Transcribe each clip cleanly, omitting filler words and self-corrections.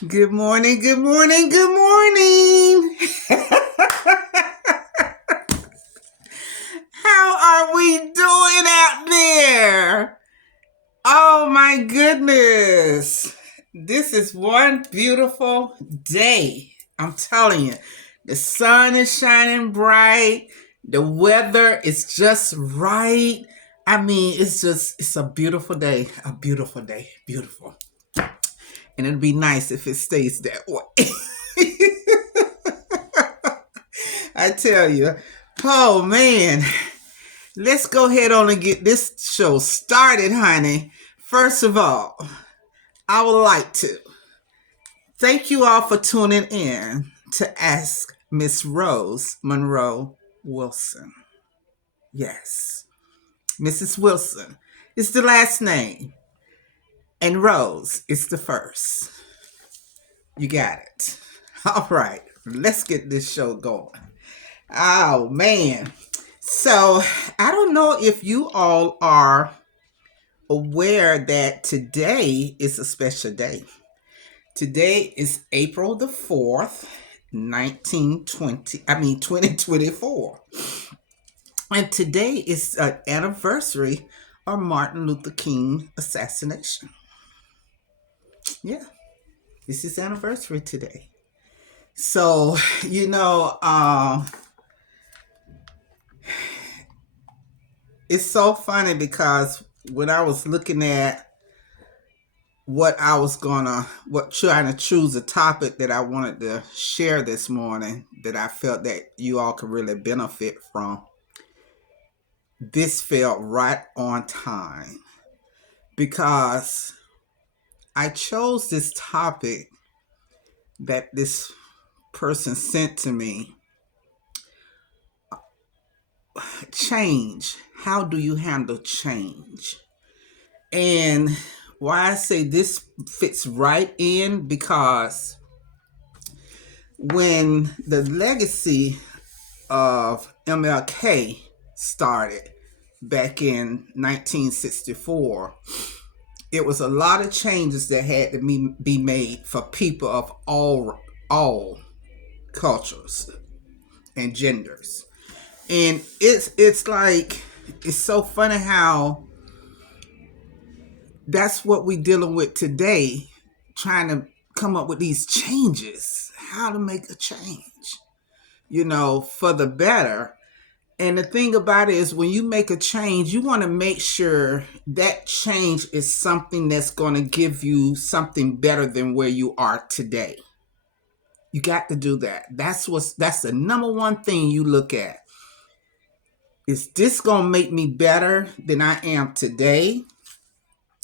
Good morning, good morning, good morning. How are we doing out there? Oh my goodness. This is one beautiful day. I'm telling you, the sun is shining bright. The weather is just right. I mean, it's a beautiful day. A beautiful day. Beautiful. And it'd be nice if it stays that way. I tell you. Oh man. Let's go ahead on and get this show started, honey. First of all, I would like to thank you all for tuning in to Ask Miss Rose Monroe Wilson. Yes, Mrs. Wilson is the last name, and Rose is the first. You got it. All right, let's get this show going. Oh, man. So, I don't know if you all are aware that today is a special day. Today is April the 4th, 2024. And today is an anniversary of Martin Luther King assassination. Yeah, this is anniversary today. So, it's so funny because when I was looking at trying to choose a topic that I wanted to share this morning that I felt that you all could really benefit from, this felt right on time because I chose this topic that this person sent to me. Change. How do you handle change? And why I say this fits right in because when the legacy of MLK started back in 1964, it was a lot of changes that had to be made for people of all cultures and genders. And it's like it's so funny how that's what we're dealing with today, trying to come up with these changes, how to make a change, for the better. And the thing about it is when you make a change, you want to make sure that change is something that's going to give you something better than where you are today. You got to do that. That's the number one thing you look at. Is this going to make me better than I am today?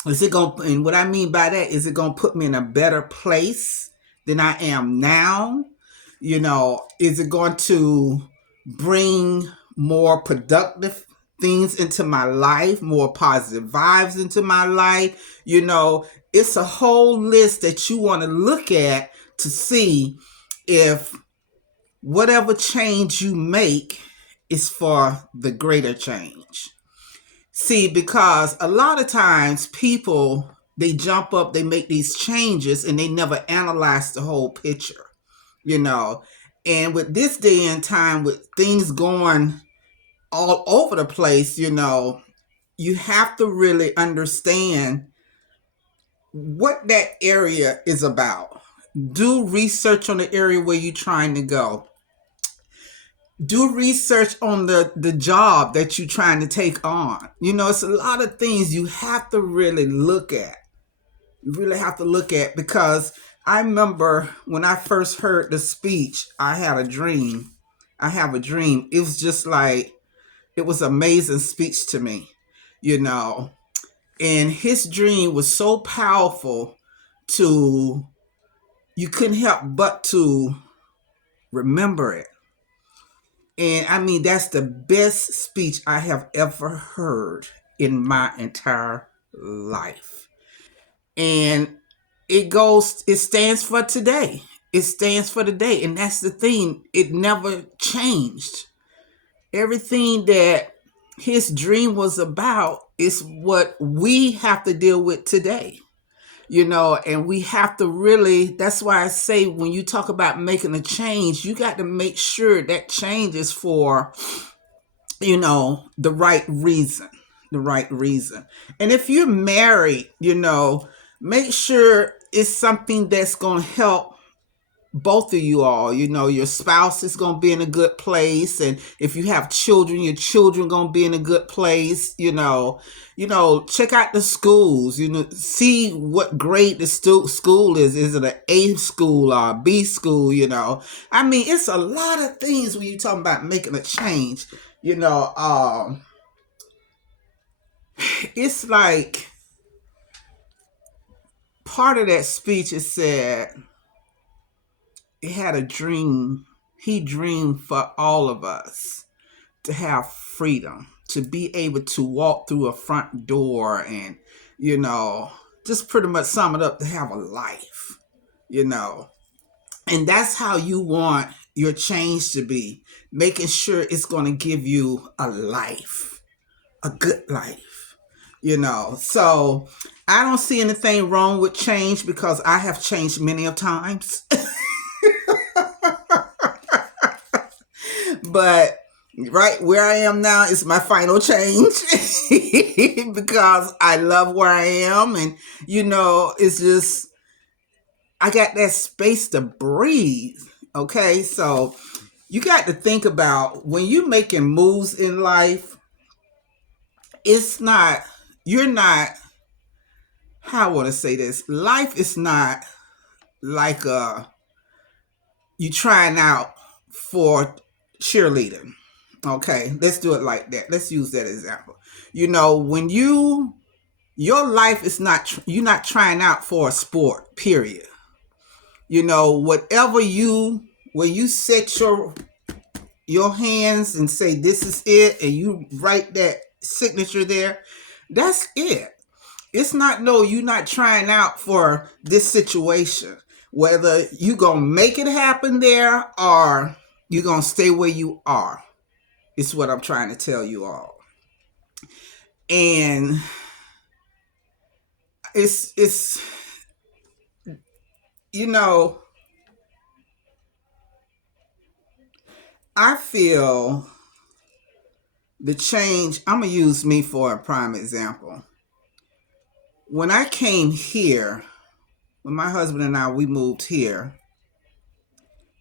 And what I mean by that, is it going to put me in a better place than I am now? Is it going to bring more productive things into my life, more positive vibes into my life? It's a whole list that you want to look at to see if whatever change you make is for the greater change. See, because a lot of times people, they jump up, they make these changes and they never analyze the whole picture, And with this day and time, with things going all over the place, you have to really understand what that area is about. Do research on the area where you're trying to go. Do research on the job that you're trying to take on. It's a lot of things you have to really look at. You really have to look at, because I remember when I first heard the speech, I had a dream. I have a dream. It was just like, it was an amazing speech to me, And his dream was so powerful you couldn't help but to remember it. And I mean, that's the best speech I have ever heard in my entire life. And it stands for today. It stands for today. And that's the thing. It never changed. Everything that his dream was about is what we have to deal with today. And we have to really, that's why I say when you talk about making a change, you got to make sure that change is for, the right reason, the right reason. And if you're married, make sure it's something that's going to help both of you all. Your spouse is going to be in a good place, and if you have children, your children going to be in a good place. Check out the schools. See what grade the school is it an A school or a B school? It's a lot of things when you're talking about making a change. It's like part of that speech, it said it had a dream. He dreamed for all of us to have freedom, to be able to walk through a front door and, just pretty much sum it up, to have a life, you know. And that's how you want your change to be, making sure it's going to give you a life, a good life, So I don't see anything wrong with change because I have changed many of times. But right where I am now is my final change because I love where I am. And, it's just, I got that space to breathe. Okay. So you got to think about when you're making moves in life, you're not, how I want to say this, life is not like you trying out for cheerleading. Okay, let's do it like that. Let's use that example. When your life is not, you're not trying out for a sport, period. Whatever when you set your hands and say this is it, and you write that signature there, that's it. It's not, no, you're not trying out for this situation. Whether you gonna make it happen there or you're gonna stay where you are. It's what I'm trying to tell you all. And it's I feel the change, I'm gonna use me for a prime example. When I came here, when my husband and we moved here,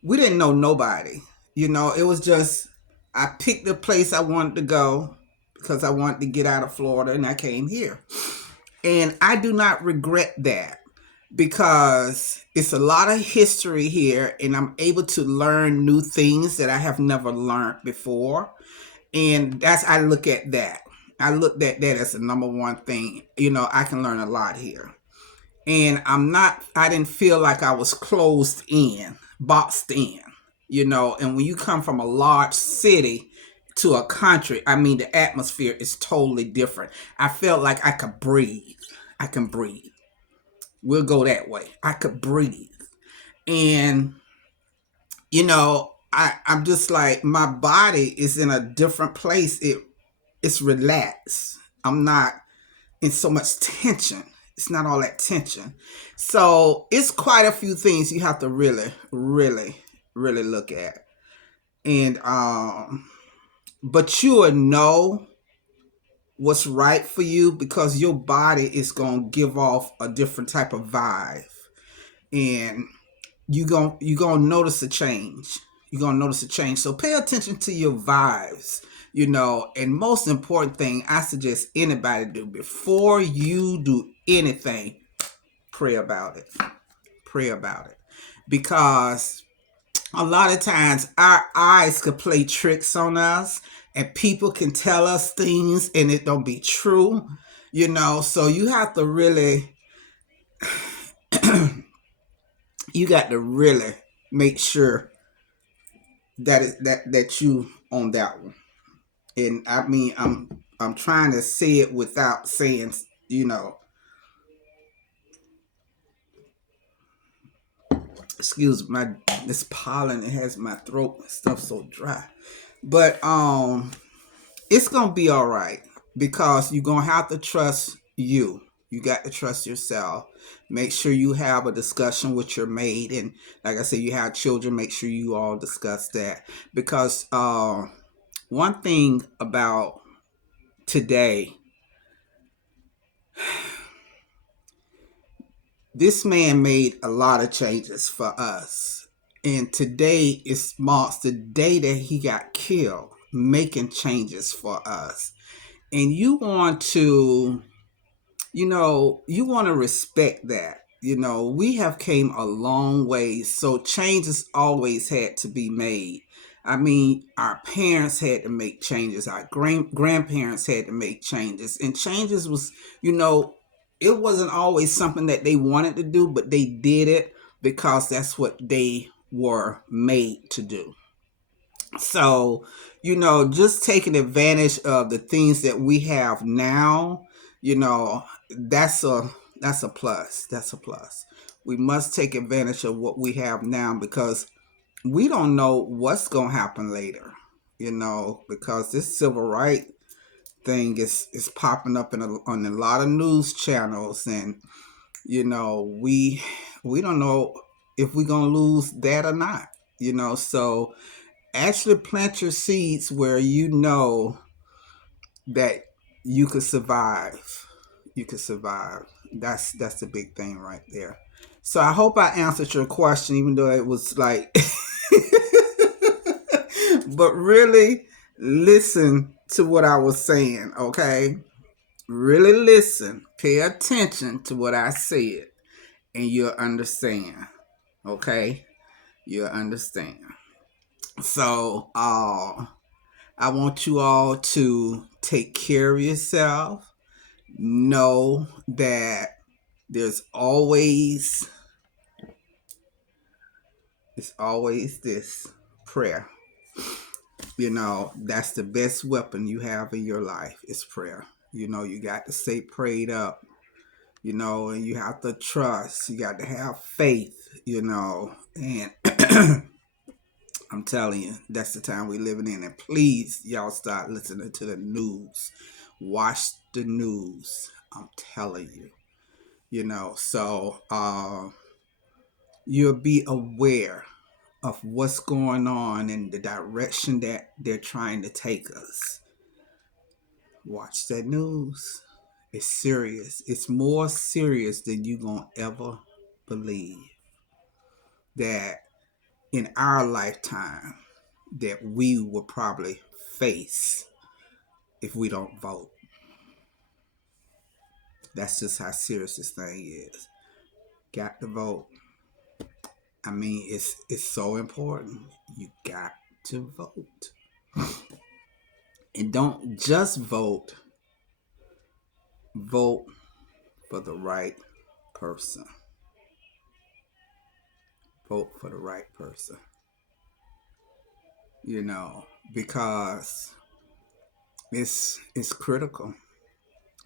we didn't know nobody. It was just, I picked the place I wanted to go because I wanted to get out of Florida, and I came here. And I do not regret that because it's a lot of history here, and I'm able to learn new things that I have never learned before. And I look at that. I looked at that as the number one thing. I can learn a lot here. And I didn't feel like I was closed in, boxed in, and when you come from a large city to a country, the atmosphere is totally different. I felt like I could breathe. I can breathe. We'll go that way. I could breathe. And, I'm just like, my body is in a different place. It's relaxed. I'm not in so much tension. It's not all that tension. So it's quite a few things you have to really, really, really look at. And, but you will know what's right for you because your body is going to give off a different type of vibe. And you're going to notice a change. You're going to notice a change. So pay attention to your vibes, and most important thing I suggest anybody do before you do anything, pray about it. Pray about it. Because a lot of times our eyes could play tricks on us and people can tell us things and it don't be true, so you have to really, you got to really make sure that you on that one. And I'm trying to say it without saying, excuse my, this pollen, it has my throat and stuff so dry. But it's gonna be all right because you're gonna have to trust you. You got to trust yourself. Make sure you have a discussion with your mate, and like I said, you have children. Make sure you all discuss that, because one thing about today, this man made a lot of changes for us, and today is marks the day that he got killed, making changes for us. And you want to, you want to respect that. We have came a long way, so changes always had to be made. I mean, our parents had to make changes, our grandparents had to make changes, and changes was, you know it wasn't always something that they wanted to do, but they did it because that's what they were made to do. So, just taking advantage of the things that we have now, you know, that's a plus. That's a plus. We must take advantage of what we have now, because we don't know what's going to happen later, because this civil rights thing is popping up on a lot of news channels, and we don't know if we're going to lose that or not. So actually plant your seeds where you know that you could survive. You could survive. That's the big thing right there. So I hope I answered your question, even though it was like but really listen to what I was saying, okay? Really listen. Pay attention to what I said, and you'll understand. Okay? You'll understand. So I want you all to take care of yourself. Know that there's always it's always this prayer. That's the best weapon you have in your life is prayer. You got to stay prayed up, and you have to trust. You got to have faith, and I'm telling you, that's the time we're living in. And please, y'all start listening to the news. Watch the news. I'm telling you. So you'll be aware of what's going on and the direction that they're trying to take us. Watch that news. It's serious. It's more serious than you gonna ever believe. That in our lifetime, that we will probably face if we don't vote. That's just how serious this thing is. Got to vote. I mean, it's so important. You got to vote. And don't just vote. Vote for the right person. Vote for the right person. Because it's critical.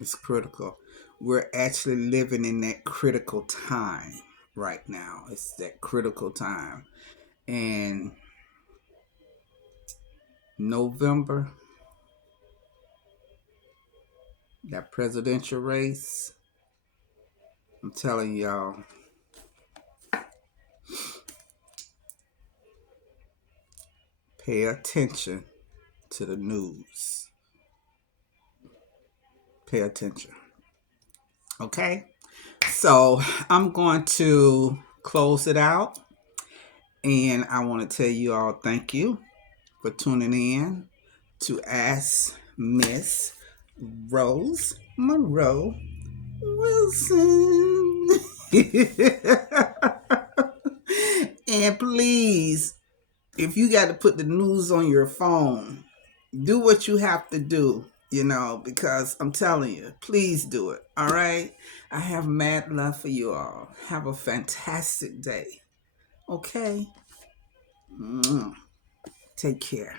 It's critical. We're actually living in that critical time right now. It's that critical time. And November, that presidential race, I'm telling y'all, pay attention to the news. Pay attention. Okay? So I'm going to close it out. And I want to tell you all thank you for tuning in to Ask Miss Rose Monroe Wilson. And please, if you got to put the news on your phone, do what you have to do, because I'm telling you, please do it. All right? I have mad love for you all. Have a fantastic day. Okay? Take care.